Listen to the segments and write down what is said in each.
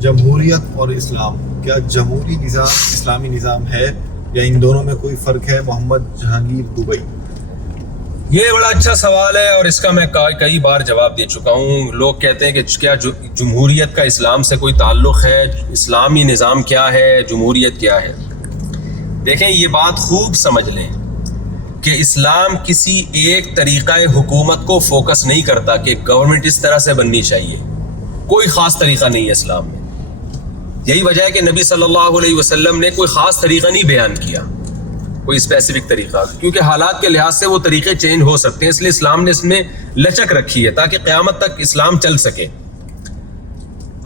جمہوریت اور اسلام، کیا جمہوری نظام اسلامی نظام ہے یا ان دونوں میں کوئی فرق ہے؟ محمد جہانگیر دبئی۔ یہ بڑا اچھا سوال ہے اور اس کا میں کئی بار جواب دے چکا ہوں۔ لوگ کہتے ہیں کہ کیا جمہوریت کا اسلام سے کوئی تعلق ہے، اسلامی نظام کیا ہے، جمہوریت کیا ہے؟ دیکھیں، یہ بات خوب سمجھ لیں کہ اسلام کسی ایک طریقہ حکومت کو فوکس نہیں کرتا کہ گورنمنٹ اس طرح سے بننی چاہیے۔ کوئی خاص طریقہ نہیں ہے اسلام میں۔ یہی وجہ ہے کہ نبی صلی اللہ علیہ وسلم نے کوئی خاص طریقہ نہیں بیان کیا، کوئی اسپیسیفک طریقہ، کیونکہ حالات کے لحاظ سے وہ طریقے چینج ہو سکتے ہیں، اس لیے اسلام نے اس میں لچک رکھی ہے تاکہ قیامت تک اسلام چل سکے۔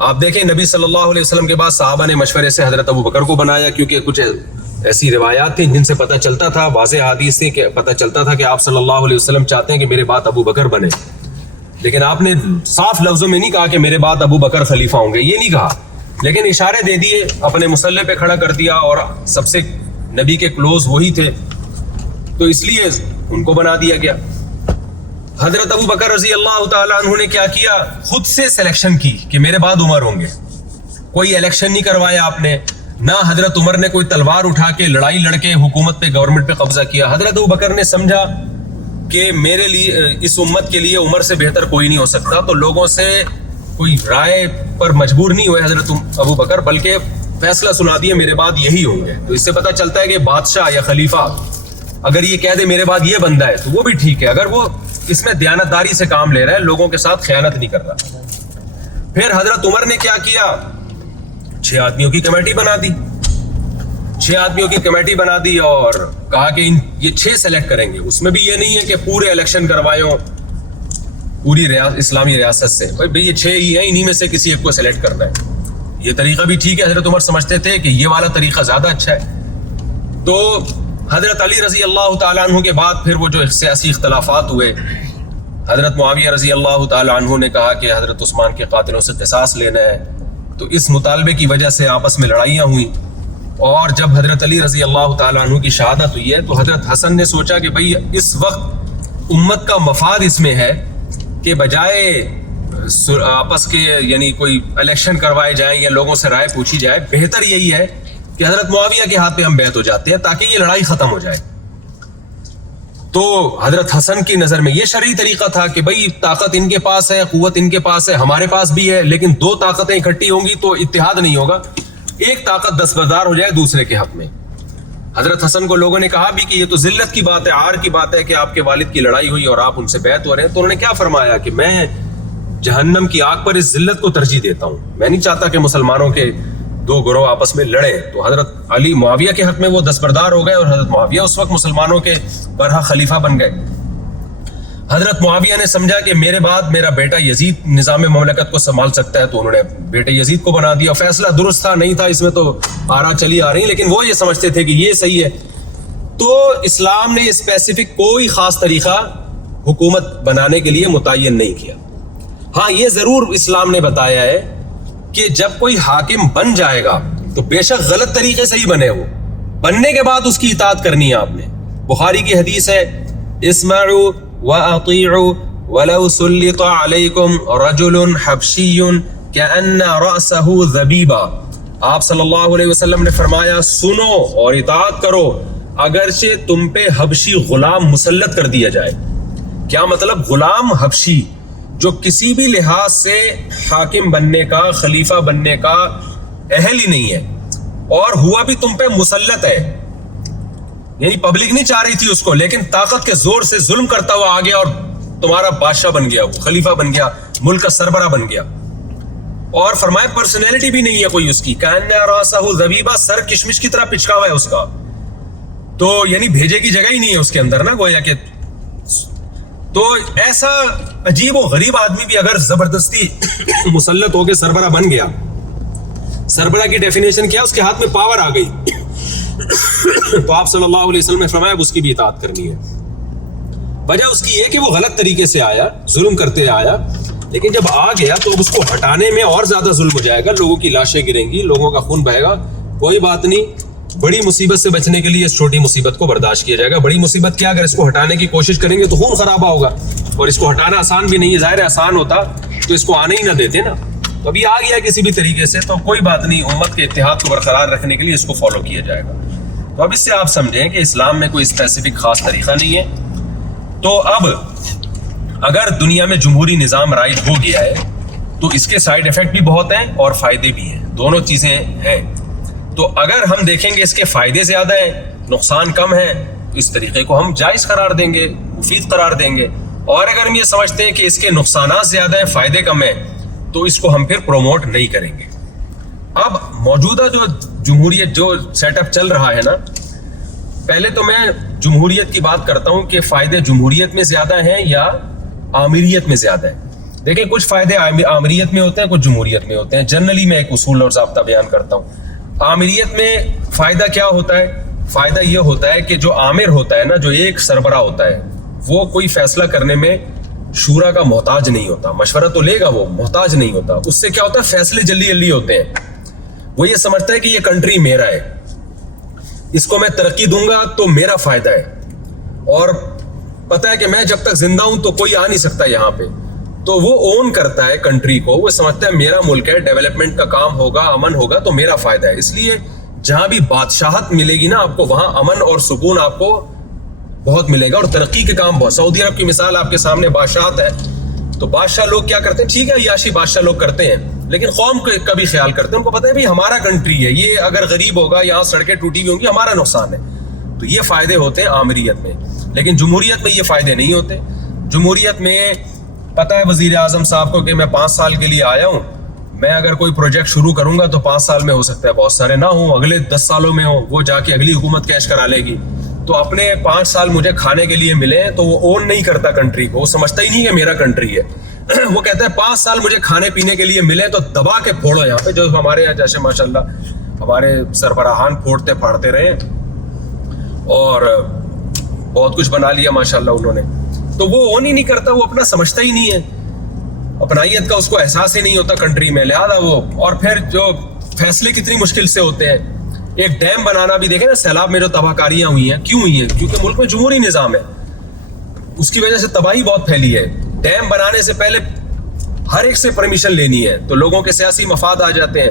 آپ دیکھیں، نبی صلی اللہ علیہ وسلم کے بعد صحابہ نے مشورے سے حضرت ابو بکر کو بنایا، کیونکہ کچھ ایسی روایات تھیں جن سے پتہ چلتا تھا، واضح حدیث تھی کہ پتہ چلتا تھا کہ آپ صلی اللہ علیہ وسلم چاہتے ہیں کہ میرے بعد ابو بکر بنے، لیکن آپ نے صاف لفظوں میں نہیں کہا کہ میرے بعد ابو بکر خلیفہ ہوں گے، یہ نہیں کہا، لیکن اشارے دے دیے، اپنے مسلح پہ کھڑا کر دیا، اور سب سے نبی کے کلوز وہی تھے تو اس لیے ان کو بنا دیا گیا۔ حضرت ابو بکر رضی اللہ تعالیٰ عنہ نے کیا کیا؟ خود سے سلیکشن کی کہ میرے بعد عمر ہوں گے، کوئی الیکشن نہیں کروایا آپ نے، نہ حضرت عمر نے کوئی تلوار اٹھا کے لڑائی لڑ کے حکومت پہ، گورنمنٹ پہ قبضہ کیا۔ حضرت ابو بکر نے سمجھا کہ میرے لیے، اس امت کے لیے عمر سے بہتر کوئی نہیں ہو سکتا، تو لوگوں سے کوئی رائے پر مجبور نہیں ہوئے حضرت ابو بکر، بلکہ فیصلہ سنا دیا میرے بعد یہی ہوں گے۔ تو اس سے پتہ چلتا ہے کہ بادشاہ یا خلیفہ اگر یہ کہہ دے میرے بعد یہ بندہ ہے تو وہ بھی ٹھیک ہے، اگر وہ اس میں دیانتداری سے کام لے رہا ہے، لوگوں کے ساتھ خیانت نہیں کر رہا۔ پھر حضرت عمر نے کیا کیا؟ 6 آدمیوں کی کمیٹی بنا دی، 6 آدمیوں کی کمیٹی بنا دی اور کہا کہ یہ 6 سلیکٹ کریں گے۔ اس میں بھی یہ نہیں ہے کہ پورے الیکشن کروائے ہوں پوری اسلامی ریاست سے، بھئی یہ 6 ہی ہیں، انہی میں سے کسی ایک کو سلیکٹ کرنا ہے۔ یہ طریقہ بھی ٹھیک ہے، حضرت عمر سمجھتے تھے کہ یہ والا طریقہ زیادہ اچھا ہے۔ تو حضرت علی رضی اللہ تعالیٰ عنہ کے بعد پھر وہ جو سیاسی اختلافات ہوئے، حضرت معاویہ رضی اللہ تعالیٰ عنہ نے کہا کہ حضرت عثمان کے قاتلوں سے قصاص لینا ہے، تو اس مطالبے کی وجہ سے آپس میں لڑائیاں ہوئیں، اور جب حضرت علی رضی اللہ تعالیٰ عنہ کی شہادت ہوئی ہے تو حضرت حسن نے سوچا کہ بھئی اس وقت امت کا مفاد اس میں ہے کہ بجائے آپس کے یعنی کوئی الیکشن کروائے جائیں یا لوگوں سے رائے پوچھی جائے، بہتر یہی ہے کہ حضرت معاویہ کے ہاتھ پہ ہم بیعت ہو جاتے ہیں تاکہ یہ لڑائی ختم ہو جائے۔ تو حضرت حسن کی نظر میں یہ شرعی طریقہ تھا کہ بھئی طاقت ان کے پاس ہے، قوت ان کے پاس ہے، ہمارے پاس بھی ہے، لیکن 2 طاقتیں اکٹھی ہوں گی تو اتحاد نہیں ہوگا، ایک طاقت دستبردار ہو جائے دوسرے کے حق میں۔ حضرت حسن کو لوگوں نے کہا بھی کہ یہ تو ذلت کی بات ہے، عار کی بات ہے کہ آپ کے والد کی لڑائی ہوئی اور آپ ان سے بیعت ہو رہے ہیں۔ تو انہوں نے کیا فرمایا کہ میں جہنم کی آگ پر اس ذلت کو ترجیح دیتا ہوں، میں نہیں چاہتا کہ مسلمانوں کے 2 گروہ آپس میں لڑیں۔ تو حضرت علی معاویہ کے حق میں وہ دستبردار ہو گئے، اور حضرت معاویہ اس وقت مسلمانوں کے برحق خلیفہ بن گئے۔ حضرت معاویہ نے سمجھا کہ میرے بعد میرا بیٹا یزید نظام مملکت کو سنبھال سکتا ہے، تو انہوں نے بیٹے یزید کو بنا دیا۔ فیصلہ درست تھا نہیں تھا اس میں تو آرا چلی آ رہی، لیکن وہ یہ سمجھتے تھے کہ یہ صحیح ہے۔ تو اسلام نے اسپیسیفک کوئی خاص طریقہ حکومت بنانے کے لیے متعین نہیں کیا۔ ہاں یہ ضرور اسلام نے بتایا ہے کہ جب کوئی حاکم بن جائے گا تو بے شک غلط طریقے سے ہی بنے، وہ بننے کے بعد اس کی اطاعت کرنی ہے آپ نے۔ بخاری کی حدیث ہے، اسمعوا واطیعوا ولو سلط علیکم رجل حبشی کأن رأسہ ذبیبہ۔ آپ صلی اللہ علیہ وسلم نے فرمایا سنو اور اطاعت کرو اگرچہ تم پہ حبشی غلام مسلط کر دیا جائے۔ کیا مطلب؟ غلام حبشی جو کسی بھی لحاظ سے حاکم بننے کا، خلیفہ بننے کا اہل ہی نہیں ہے، اور ہوا بھی تم پہ مسلط ہے، یعنی پبلک نہیں چاہ رہی تھی اس کو، لیکن طاقت کے زور سے ظلم کرتا ہوا آ گیا اور تمہارا بادشاہ بن گیا، وہ خلیفہ بن گیا، ملک کا سربراہ بن گیا، اور فرمایا پرسنالٹی بھی نہیں ہے کوئی اس کی، کأن رأسہ ذبیبہ، سر کشمش کی طرح پچکا ہوا ہے اس کا، تو یعنی بھیجے کی جگہ ہی نہیں ہے اس کے اندر نا، گویا کہ۔ تو ایسا عجیب و غریب آدمی بھی اگر زبردستی مسلط ہو کے سربراہ بن گیا، سربراہ کی ڈیفینیشن کیا؟ اس کے ہاتھ میں پاور آ گئی، تو آپ صلی اللہ علیہ وسلم نے فرمایا اس کی بھی اطاعت کرنی ہے۔ وجہ اس کی یہ کہ وہ غلط طریقے سے آیا، ظلم کرتے آیا، لیکن جب آ گیا تو اس کو ہٹانے میں اور زیادہ ظلم ہو جائے گا، لوگوں کی لاشیں گریں گی، لوگوں کا خون بہے گا۔ کوئی بات نہیں، بڑی مصیبت سے بچنے کے لیے اس چھوٹی مصیبت کو برداشت کیا جائے گا۔ بڑی مصیبت کیا؟ اگر اس کو ہٹانے کی کوشش کریں گے تو خون خرابہ ہوگا، اور اس کو ہٹانا آسان بھی نہیں ہے، ظاہر ہے آسان ہوتا تو اس کو آنے ہی نہ دیتے نا۔ تو ابھی آ گیا کسی بھی طریقے سے، تو کوئی بات نہیں، امت کے اتحاد کو برقرار رکھنے کے لیے اس کو فالو کیا جائے گا۔ تو اب اس سے آپ سمجھیں کہ اسلام میں کوئی اسپیسیفک خاص طریقہ نہیں ہے۔ تو اب اگر دنیا میں جمہوری نظام رائج ہو گیا ہے تو اس کے سائیڈ ایفیکٹ بھی بہت ہیں اور فائدے بھی ہیں، دونوں چیزیں ہیں۔ تو اگر ہم دیکھیں گے اس کے فائدے زیادہ ہیں، نقصان کم ہے، تو اس طریقے کو ہم جائز قرار دیں گے، مفید قرار دیں گے۔ اور اگر ہم یہ سمجھتے ہیں کہ اس کے نقصانات زیادہ ہیں، فائدے کم ہیں، تو اس کو ہم پھر پروموٹ نہیں کریں گے۔ اب موجودہ جو جمہوریت جو سیٹ اپ چل رہا ہے نا، پہلے تو میں جمہوریت کی بات کرتا ہوں کہ فائدے جمہوریت میں زیادہ ہیں یا آمریت میں زیادہ ہیں۔ دیکھیں کچھ فائدے آمریت میں ہوتے ہیں، کچھ جمہوریت میں ہوتے ہیں۔ جنرلی میں ایک اصول اور ضابطہ بیان کرتا ہوں۔ آمریت میں فائدہ کیا ہوتا ہے؟ فائدہ یہ ہوتا ہے کہ جو آمر ہوتا ہے نا، جو ایک سربراہ ہوتا ہے، وہ کوئی فیصلہ کرنے میں شورا کا محتاج نہیں ہوتا، مشورہ تو لے گا، وہ محتاج نہیں ہوتا۔ اس سے کیا ہوتا ہے؟ فیصلے جلدی جلدی ہوتے ہیں۔ وہ یہ سمجھتا ہے کہ یہ کنٹری میرا ہے، اس کو میں ترقی دوں گا تو میرا فائدہ ہے، اور پتہ ہے کہ میں جب تک زندہ ہوں تو کوئی آ نہیں سکتا یہاں پہ، تو وہ اون کرتا ہے کنٹری کو۔ وہ سمجھتا ہے میرا ملک ہے، ڈیولپمنٹ کا کام ہوگا، امن ہوگا تو میرا فائدہ ہے۔ اس لیے جہاں بھی بادشاہت ملے گی نا آپ کو، وہاں امن اور سکون آپ کو بہت ملے گا، اور ترقی کے کام بہت۔ سعودی عرب کی مثال آپ کے سامنے، بادشاہت ہے تو بادشاہ لوگ کیا کرتے ہیں؟ ٹھیک ہے عیاشی بادشاہ لوگ کرتے ہیں، لیکن قوم کا بھی خیال کرتے ہیں۔ ان کو پتہ ہے بھائی ہمارا کنٹری ہے، یہ اگر غریب ہوگا، یہاں سڑکیں ٹوٹی ہوئی ہوں گی، ہمارا نقصان ہے۔ تو یہ فائدے ہوتے ہیں آمریت میں۔ لیکن جمہوریت میں یہ فائدے نہیں ہوتے۔ جمہوریت میں پتہ ہے وزیر اعظم صاحب کو کہ میں 5 سال کے لیے آیا ہوں، میں اگر کوئی پروجیکٹ شروع کروں گا تو 5 سال میں ہو سکتا ہے بہت سارے نہ ہوں، اگلے 10 سالوں میں ہوں، وہ جا کے اگلی حکومت کیش کرا لے گی۔ تو اپنے 5 سال مجھے کھانے کے لیے ملے تو وہ اون نہیں کرتا کنٹری کو، وہ سمجھتا ہی نہیں کہ میرا کنٹری ہے۔ وہ کہتا ہے 5 سال مجھے کھانے پینے کے لیے ملے تو دبا کے پھوڑو یہاں پہ، جو ہمارے یہاں جیسے ماشاءاللہ ہمارے سربراہان پھوڑتے پھاڑتے رہے اور بہت کچھ بنا لیا ماشاءاللہ انہوں نے۔ تو وہ اون ہی نہیں کرتا، وہ اپنا سمجھتا ہی نہیں ہے، اپنائیت کا اس کو احساس ہی نہیں ہوتا کنٹری میں، لہذا وہ۔ اور پھر جو فیصلے کتنی مشکل سے ہوتے ہیں، ایک ڈیم بنانا بھی دیکھیں نا، سیلاب میں جو تباہ کاریاں ہوئی ہیں کیوں ہوئی ہیں؟ کیونکہ ملک میں جمہوری نظام ہے، اس کی وجہ سے تباہی بہت پھیلی ہے۔ ڈیم بنانے سے پہلے ہر ایک سے پرمیشن لینی ہے، تو لوگوں کے سیاسی مفاد آ جاتے ہیں،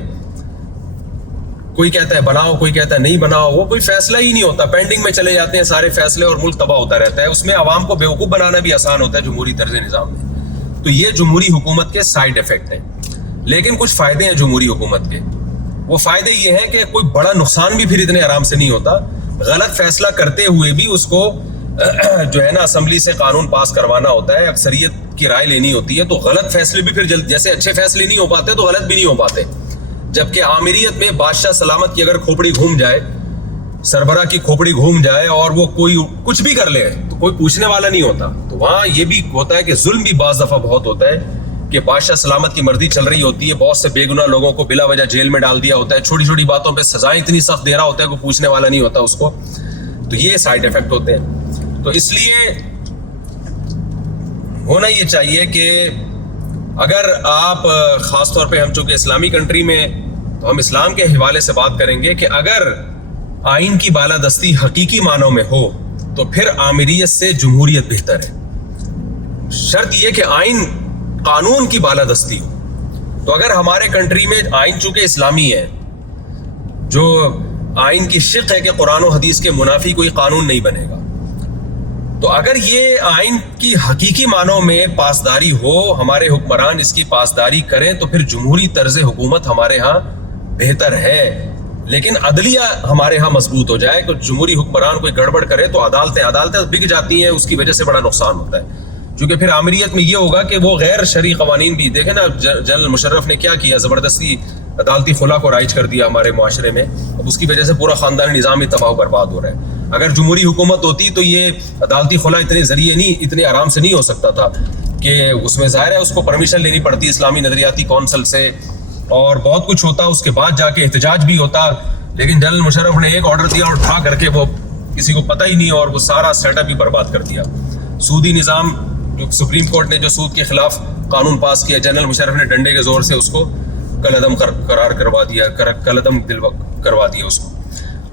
کوئی کہتا ہے بناؤ، کوئی کہتا ہے نہیں بناؤ، وہ کوئی فیصلہ ہی نہیں ہوتا، پینڈنگ میں چلے جاتے ہیں سارے فیصلے اور ملک تباہ ہوتا رہتا ہے۔ اس میں عوام کو بیوقوف بنانا بھی آسان ہوتا ہے جمہوری طرز نظام میں۔ تو یہ جمہوری حکومت کے سائیڈ ایفیکٹ ہیں۔ لیکن کچھ فائدے ہیں جمہوری حکومت کے۔ وہ فائدے یہ ہیں کہ کوئی بڑا نقصان بھی پھر اتنے آرام سے نہیں ہوتا، غلط فیصلہ کرتے ہوئے بھی اس کو جو ہے نا اسمبلی سے قانون پاس کروانا ہوتا ہے، اکثریت کی رائے لینی ہوتی ہے، تو غلط فیصلے بھی پھر جلد، جیسے اچھے فیصلے نہیں ہو پاتے تو غلط بھی نہیں ہو پاتے۔ جبکہ آمریت میں بادشاہ سلامت کی اگر کھوپڑی گھوم جائے، سربراہ کی کھوپڑی گھوم جائے اور وہ کوئی کچھ بھی کر لے تو کوئی پوچھنے والا نہیں ہوتا۔ تو وہاں یہ بھی ہوتا ہے کہ ظلم بھی بعض دفعہ بہت ہوتا ہے کہ بادشاہ سلامت کی مرضی چل رہی ہوتی ہے، بہت سے بے گناہ لوگوں کو بلا وجہ جیل میں ڈال دیا ہوتا ہے، چھوٹی چھوٹی باتوں پہ سزائیں اتنی سخت دے رہا ہوتا ہے کہ پوچھنے والا نہیں ہوتا اس کو۔ تو یہ سائیڈ ایفیکٹ ہوتے ہیں۔ تو اس لیے ہونا یہ چاہیے کہ اگر آپ خاص طور پہ ہم چونکہ اسلامی کنٹری میں، تو ہم اسلام کے حوالے سے بات کریں گے کہ اگر آئین کی بالادستی حقیقی معنوں میں ہو تو پھر آمریت سے جمہوریت بہتر ہے۔ شرط یہ کہ آئین قانون کی بالادستی ہو۔ تو اگر ہمارے کنٹری میں آئین چونکہ اسلامی ہے، جو آئین کی شق ہے کہ قرآن و حدیث کے منافی کوئی قانون نہیں بنے گا، تو اگر یہ آئین کی حقیقی معنوں میں پاسداری ہو، ہمارے حکمران اس کی پاسداری کریں، تو پھر جمہوری طرز حکومت ہمارے ہاں بہتر ہے۔ لیکن عدلیہ ہمارے ہاں مضبوط ہو جائے، کہ جمہوری حکمران کوئی گڑبڑ کرے تو عدالتیں بک جاتی ہیں، اس کی وجہ سے بڑا نقصان ہوتا ہے۔ کیونکہ پھر آمریت میں یہ ہوگا کہ وہ غیر شرعی قوانین بھی، دیکھیں نا جنرل مشرف نے کیا کیا، زبردستی عدالتی خلا کو رائج کر دیا ہمارے معاشرے میں، اب اس کی وجہ سے پورا خاندانی نظام ہی تباہ و برباد ہو رہا ہے۔ اگر جمہوری حکومت ہوتی تو یہ عدالتی خلا اتنے ذریعے نہیں، اتنے آرام سے نہیں ہو سکتا تھا، کہ اس میں ظاہر ہے اس کو پرمیشن لینی پڑتی اسلامی نظریاتی کونسل سے، اور بہت کچھ ہوتا، اس کے بعد جا کے احتجاج بھی ہوتا۔ لیکن جنرل مشرف نے ایک آرڈر دیا اور اٹھا کر کے وہ کسی کو پتہ ہی نہیں، اور وہ سارا سیٹ اپ بھی برباد کر دیا۔ سودی نظام، جو سپریم کورٹ نے جو سود کے خلاف قانون پاس کیا، جنرل مشرف نے ڈنڈے کے زور سے اس کو کالعدم قرار کروا دیا، کالعدم کروا دیا اس کو۔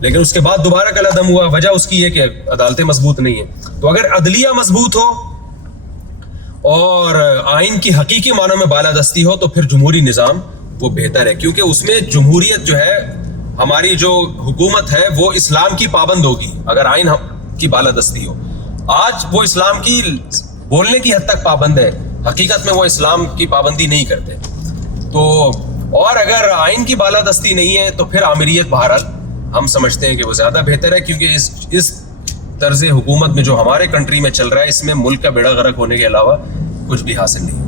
لیکن اس کے بعد دوبارہ کالعدم ہوا، وجہ اس کی ہے کہ عدالتیں مضبوط نہیں ہیں۔ تو اگر عدلیہ مضبوط ہو اور آئین کی حقیقی معنوں میں بالادستی ہو تو پھر جمہوری نظام وہ بہتر ہے, کیونکہ اس میں جمہوریت جو ہے, ہماری جو حکومت ہے وہ اسلام کی پابند ہوگی اگر آئین کی بالادستی ہو. آج وہ اسلام کی بولنے کی حد تک پابند ہے, حقیقت میں وہ اسلام کی پابندی نہیں کرتے. تو اور اگر آئین کی بالادستی نہیں ہے تو پھر آمریت بہرحال ہم سمجھتے ہیں کہ وہ زیادہ بہتر ہے, کیونکہ اس طرز حکومت میں جو ہمارے کنٹری میں چل رہا ہے اس میں ملک کا بیڑا غرق ہونے کے علاوہ کچھ بھی حاصل نہیں.